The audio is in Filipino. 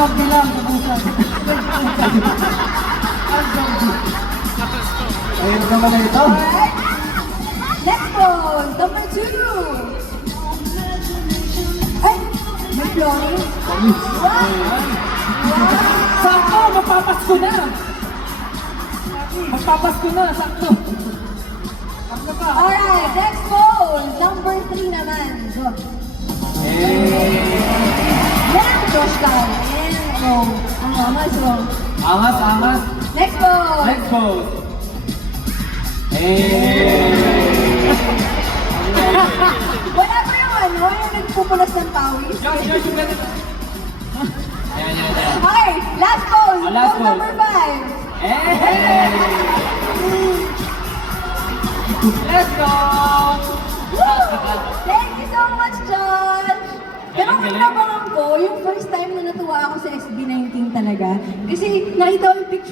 zombie lang sa pusa. Ayun naman na ito. Alright. Next pose, number 2. Ay, may flooring. Wow. Sakto, magpapasko na. Magpapasko na, sakto. Sakto pa. Alright, next pose, number 3 naman. Go. Yan, Josh Gal. And go. Angas, go. Angas, angas. Next pose. Next pose. Wala ba yung ano, yung nagpupulas ng pawis? Josh, yung ganito. Ayan, ayan, ayan. Okay, last pose. Oh, last Pose pose. number 5. Let's go! Thank you so much, Josh! Pero ang Galing, galing. kinabangan ko, yung first time na natuwa ako sa SB19 talaga. Kasi nakita ko yung picture